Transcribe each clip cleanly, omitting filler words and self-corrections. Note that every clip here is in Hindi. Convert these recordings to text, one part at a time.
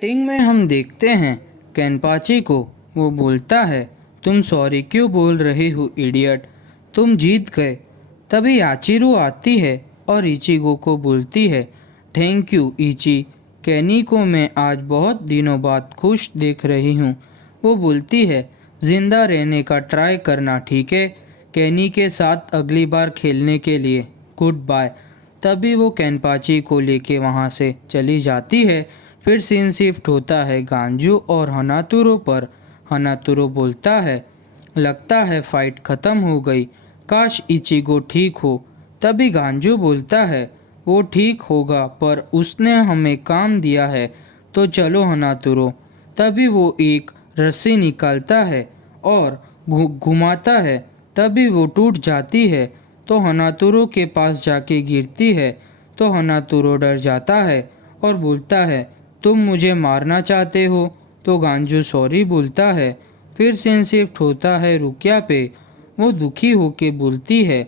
स्टार्टिंग में हम देखते हैं केनपाची को। वो बोलता है, तुम सॉरी क्यों बोल रहे हो इडियट, तुम जीत गए। तभी याचिरू आती है और इचिगो को बोलती है, थैंक यू इची, केनी को मैं आज बहुत दिनों बाद खुश देख रही हूँ। वो बोलती है, ज़िंदा रहने का ट्राई करना, ठीक है, केनी के साथ अगली बार खेलने के लिए, गुड बाय। तभी वो केनपाची को लेके वहाँ से चली जाती है। फिर सीन शिफ्ट होता है गांजू और हनातुरो पर। हनातुरो बोलता है, लगता है फाइट ख़त्म हो गई, काश इचिगो ठीक हो। तभी गांजू बोलता है, वो ठीक होगा पर उसने हमें काम दिया है, तो चलो हनातुरो। तभी वो एक रस्सी निकालता है और घुमाता है। तभी वो टूट जाती है तो हनातुरो के पास जाके गिरती है। तो हनातुरो डर जाता है और बोलता है, तुम मुझे मारना चाहते हो। तो गांजू सॉरी बोलता है। फिर सीन शिफ्ट होता है रुकिया पे। वो दुखी होके बोलती है,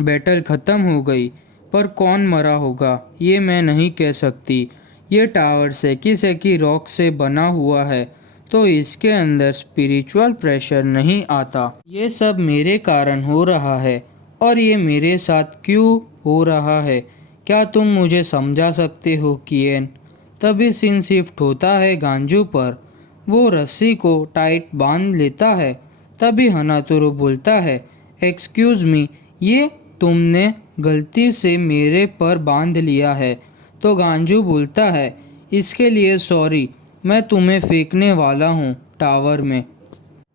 बैटल ख़त्म हो गई पर कौन मरा होगा ये मैं नहीं कह सकती। ये टावर सेकी सेकी रॉक से बना हुआ है तो इसके अंदर स्पिरिचुअल प्रेशर नहीं आता। ये सब मेरे कारण हो रहा है और ये मेरे साथ क्यों हो रहा है, क्या तुम मुझे समझा सकते हो किएन। तभी सीन शिफ्ट होता है गांजू पर। वो रस्सी को टाइट बांध लेता है। तभी हनातुरो बोलता है, एक्सक्यूज़ मी, ये तुमने गलती से मेरे पर बांध लिया है। तो गांजू बोलता है, इसके लिए सॉरी, मैं तुम्हें फेंकने वाला हूँ टावर में।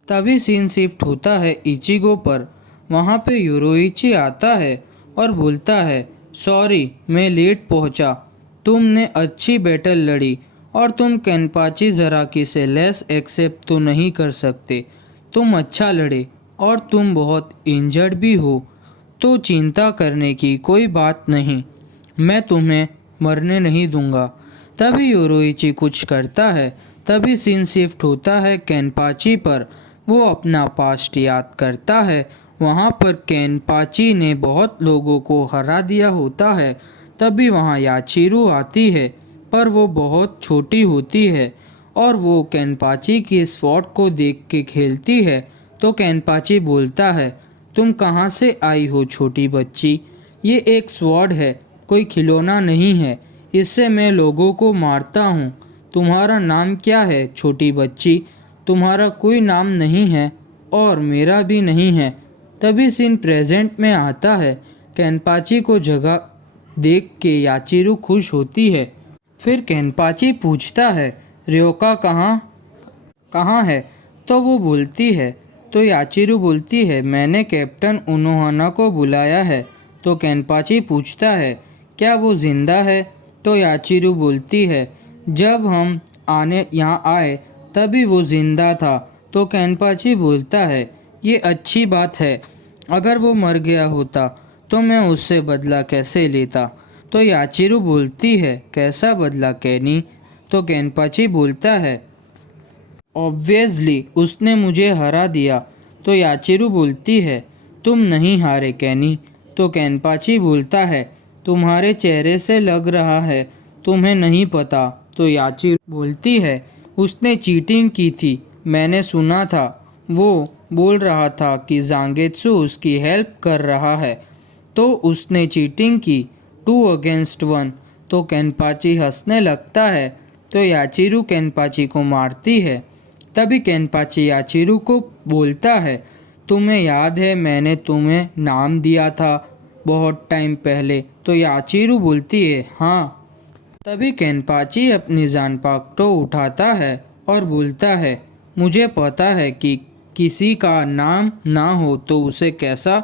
तभी सीन शिफ्ट होता है इचिगो पर। वहाँ पे योरोइची आता है और बोलता है, सॉरी मैं लेट पहुँचा, तुमने अच्छी बैटल लड़ी और तुम केनपाची ज़राकी से लेस एक्सेप्ट तो नहीं कर सकते। तुम अच्छा लड़े और तुम बहुत इंजर्ड भी हो, तो चिंता करने की कोई बात नहीं, मैं तुम्हें मरने नहीं दूंगा। तभी योरोइची कुछ करता है। तभी सीन शिफ्ट होता है केनपाची पर। वो अपना पास्ट याद करता है। वहाँ पर केनपाची ने बहुत लोगों को हरा दिया होता है। तभी वहाँ याचिरू आती है पर वो बहुत छोटी होती है और वो केनपाची की स्वॉर्ड को देख के खेलती है। तो केनपाची बोलता है, तुम कहाँ से आई हो छोटी बच्ची, ये एक स्वॉर्ड है, कोई खिलौना नहीं है, इससे मैं लोगों को मारता हूँ। तुम्हारा नाम क्या है छोटी बच्ची, तुम्हारा कोई नाम नहीं है और मेरा भी नहीं है। तभी सीन प्रेजेंट में आता है। केनपाची को जगह देख के याचिरू खुश होती है। फिर केनपाची पूछता है, रियोका कहाँ है। तो वो बोलती है, तो याचिरू बोलती है, मैंने कैप्टन उनोहाना को बुलाया है। तो केनपाची पूछता है, क्या वो ज़िंदा है। तो याचिरू बोलती है, जब हम यहाँ आए तभी वो ज़िंदा था। तो केनपाची बोलता है, ये अच्छी बात है, अगर वो मर गया होता तो मैं उससे बदला कैसे लेता। तो याचिरू बोलती है, कैसा बदला केनी। तो केनपाची बोलता है, ऑब्वियसली उसने मुझे हरा दिया। तो याचिरू बोलती है, तुम नहीं हारे केनी। तो केनपाची बोलता है, तुम्हारे चेहरे से लग रहा है तुम्हें नहीं पता। तो याचिरू बोलती है, उसने चीटिंग की थी, मैंने सुना था, वो बोल रहा था कि जांगेत्सु उसकी हेल्प कर रहा है, तो उसने चीटिंग की, 2 अगेंस्ट 1। तो केनपाची हंसने लगता है। तो याचिरू केनपाची को मारती है। तभी केनपाची याचिरू को बोलता है, तुम्हें याद है मैंने तुम्हें नाम दिया था बहुत टाइम पहले। तो याचिरू बोलती है, हाँ। तभी केनपाची अपनी जानपाकटो उठाता है और बोलता है, मुझे पता है कि किसी का नाम ना हो तो उसे कैसा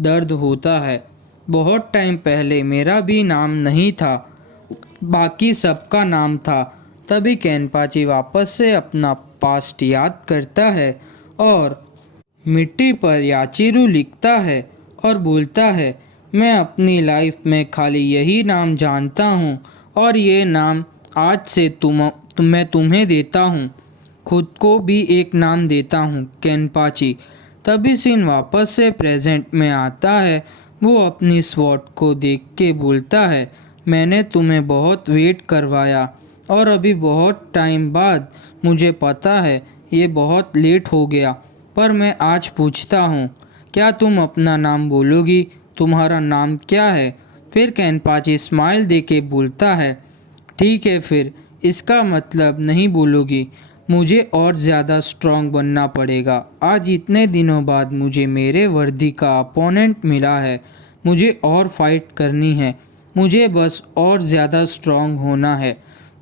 दर्द होता है। बहुत टाइम पहले मेरा भी नाम नहीं था, बाकी सबका नाम था। तभी केनपाची वापस से अपना पास्ट याद करता है और मिट्टी पर याचिरू लिखता है और बोलता है, मैं अपनी लाइफ में खाली यही नाम जानता हूँ और ये नाम आज से मैं तुम्हें देता हूँ, खुद को भी एक नाम देता हूँ, केनपाची। तभी सीन वापस से प्रेजेंट में आता है। वो अपनी स्वॉर्ड को देख के बोलता है, मैंने तुम्हें बहुत वेट करवाया और अभी बहुत टाइम बाद मुझे पता है ये बहुत लेट हो गया, पर मैं आज पूछता हूँ, क्या तुम अपना नाम बोलोगी? तुम्हारा नाम क्या है? फिर कैनपाची स्माइल देके बोलता है, ठीक है फिर, इसका मतलब नहीं बोलोगी। मुझे और ज़्यादा स्ट्रांग बनना पड़ेगा। आज इतने दिनों बाद मुझे मेरे वर्दी का अपोनेंट मिला है। मुझे और फाइट करनी है। मुझे बस और ज़्यादा स्ट्रांग होना है।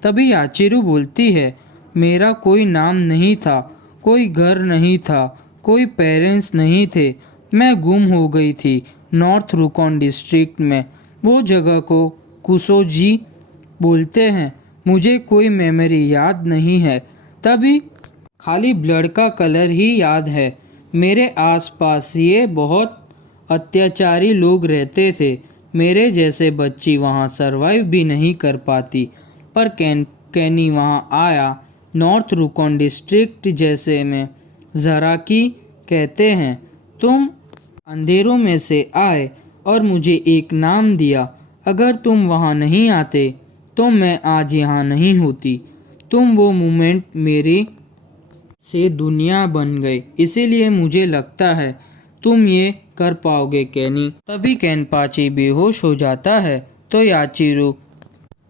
तभी याचिरू बोलती है, मेरा कोई नाम नहीं था, कोई घर नहीं था, कोई पेरेंट्स नहीं थे। मैं गुम हो गई थी नॉर्थ रुकॉन डिस्ट्रिक्ट में। वो जगह को कुसोजी बोलते हैं। मुझे कोई मेमोरी याद नहीं है, तभी खाली ब्लड का कलर ही याद है। मेरे आसपास ये बहुत अत्याचारी लोग रहते थे। मेरे जैसे बच्ची वहाँ सरवाइव भी नहीं कर पाती। पर कैनी वहाँ आया। नॉर्थ रुकॉन डिस्ट्रिक्ट जैसे में ज़राकी कहते हैं। तुम अंधेरों में से आए और मुझे एक नाम दिया। अगर तुम वहाँ नहीं आते तो मैं आज यहाँ नहीं होती। तुम वो मोमेंट मेरे से दुनिया बन गई। इसीलिए मुझे लगता है तुम ये कर पाओगे कैनी। तभी कैनपाची बेहोश हो जाता है तो याचिरू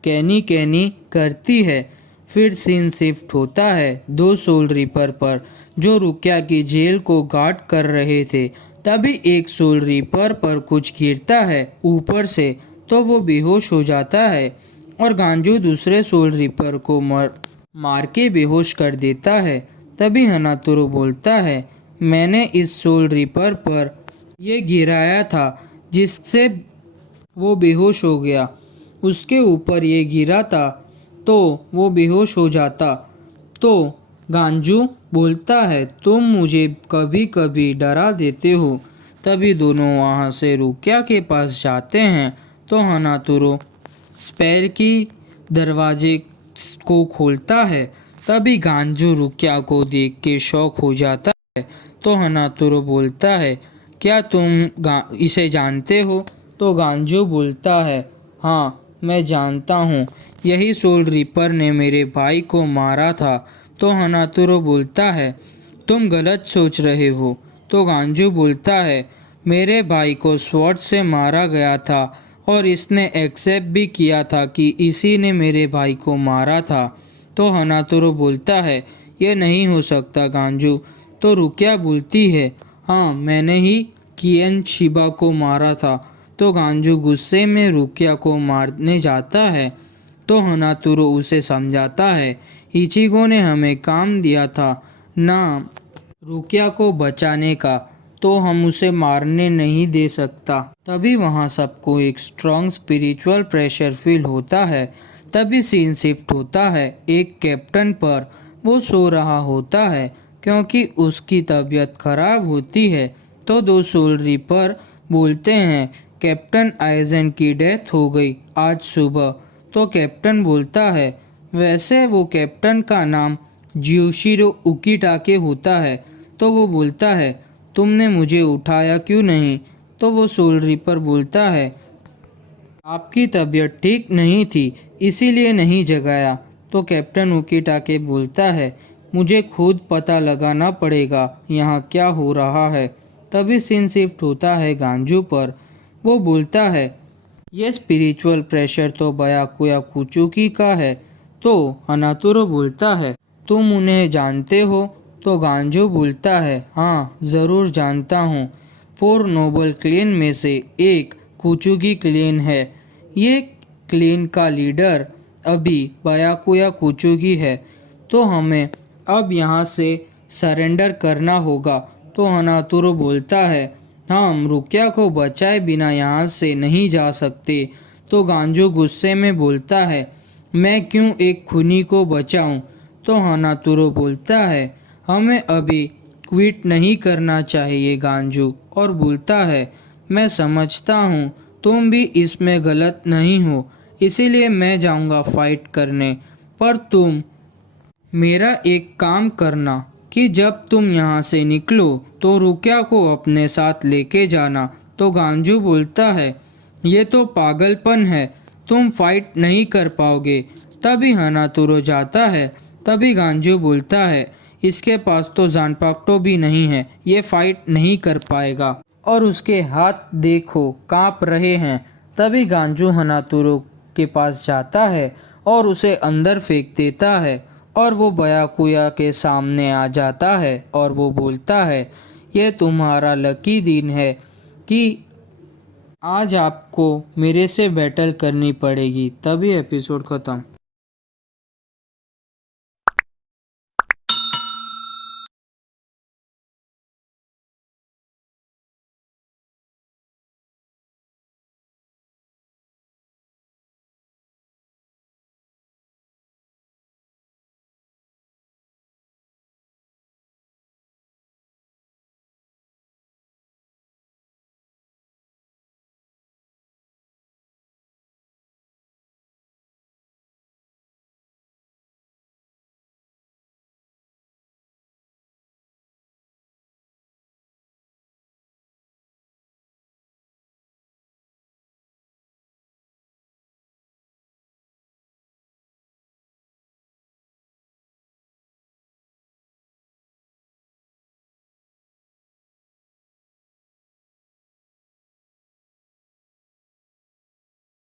कैनी कैनी करती है। फिर सीन शिफ्ट होता है दो सोल रिपर पर जो रुकिया की जेल को गार्ड कर रहे थे। तभी एक सोल रिपर पर कुछ गिरता है ऊपर से तो वो बेहोश हो जाता है और गांजू दूसरे सोल रिपर को मार के बेहोश कर देता है। तभी हनातुरो बोलता है, मैंने इस सोल रिपर पर ये गिराया था जिससे वो बेहोश हो गया। उसके ऊपर ये गिरा था तो वो बेहोश हो जाता। तो गांजू बोलता है, तुम मुझे कभी कभी डरा देते हो। तभी दोनों वहाँ से रुकिया के पास जाते हैं तो हनातुरो स्पैर की दरवाजे को खोलता है। तभी गांजू रुकिया को देख के शॉक हो जाता है तो हनातुरो बोलता है, क्या तुम इसे जानते हो? तो गांजू बोलता है, हाँ मैं जानता हूँ, यही सोल रिपर ने मेरे भाई को मारा था। तो हनातुरो बोलता है, तुम गलत सोच रहे हो। तो गांजू बोलता है, मेरे भाई को स्वॉर्ड से मारा गया था और इसने एक्सेप्ट भी किया था कि इसी ने मेरे भाई को मारा था। तो हनातुरो बोलता है, ये नहीं हो सकता गांजू। तो रुकिया बोलती है, हाँ मैंने ही कियन शिबा को मारा था। तो गांजू गुस्से में रुकिया को मारने जाता है तो हनातुरो उसे समझाता है, इचिगो ने हमें काम दिया था ना रुकिया को बचाने का, तो हम उसे मारने नहीं दे सकता। तभी वहाँ सबको एक स्ट्रॉन्ग स्पिरिचुअल प्रेशर फील होता है। तभी सीन शिफ्ट होता है एक कैप्टन पर। वो सो रहा होता है क्योंकि उसकी तबीयत खराब होती है। तो दो सोल रिपर बोलते हैं, कैप्टन आइजन की डेथ हो गई आज सुबह। तो कैप्टन बोलता है, वैसे वो कैप्टन का नाम ज्यूशिरो उकीटाके होता है। तो वो बोलता है, तुमने मुझे उठाया क्यों नहीं? तो वो सोल रिपर बोलता है, आपकी तबीयत ठीक नहीं थी इसीलिए नहीं जगाया। तो कैप्टन उकीटाके बोलता है, मुझे खुद पता लगाना पड़ेगा यहाँ क्या हो रहा है। तभी सीन शिफ्ट होता है गांजू पर। वो बोलता है, ये स्पिरिचुअल प्रेशर तो बयाकुया कुचुकी का है। तो हनातुरो बोलता है, तुम उन्हें जानते हो? तो गांजू बोलता है, हाँ ज़रूर जानता हूँ। 4 नोबल क्लेन में से एक कुचुकी क्लेन है। ये क्लेन का लीडर अभी बयाकुया कुचुकी है। तो हमें अब यहाँ से सरेंडर करना होगा। तो हनातुरो बोलता है, हम रुकिया को बचाए बिना यहाँ से नहीं जा सकते। तो गांजू गुस्से में बोलता है, मैं क्यों एक खूनी को बचाऊं? तो हनातुरो बोलता है, हमें अभी क्विट नहीं करना चाहिए गांजू। और बोलता है, मैं समझता हूँ तुम भी इसमें गलत नहीं हो, इसीलिए मैं जाऊँगा फाइट करने। पर तुम मेरा एक काम करना कि जब तुम यहाँ से निकलो तो रुकिया को अपने साथ लेके जाना। तो गांजू बोलता है, ये तो पागलपन है, तुम फाइट नहीं कर पाओगे। तभी हनातुरो जाता है। तभी गांजू बोलता है, इसके पास तो जानपाक्टो भी नहीं है, ये फाइट नहीं कर पाएगा। और उसके हाथ देखो कांप रहे हैं। तभी गांजू हनातुरो के पास जाता है और उसे अंदर फेंक देता है और वो बयाकुया के सामने आ जाता है और वो बोलता है, ये तुम्हारा लकी दिन है कि आज आपको मेरे से बैटल करनी पड़ेगी। तभी एपिसोड ख़त्म।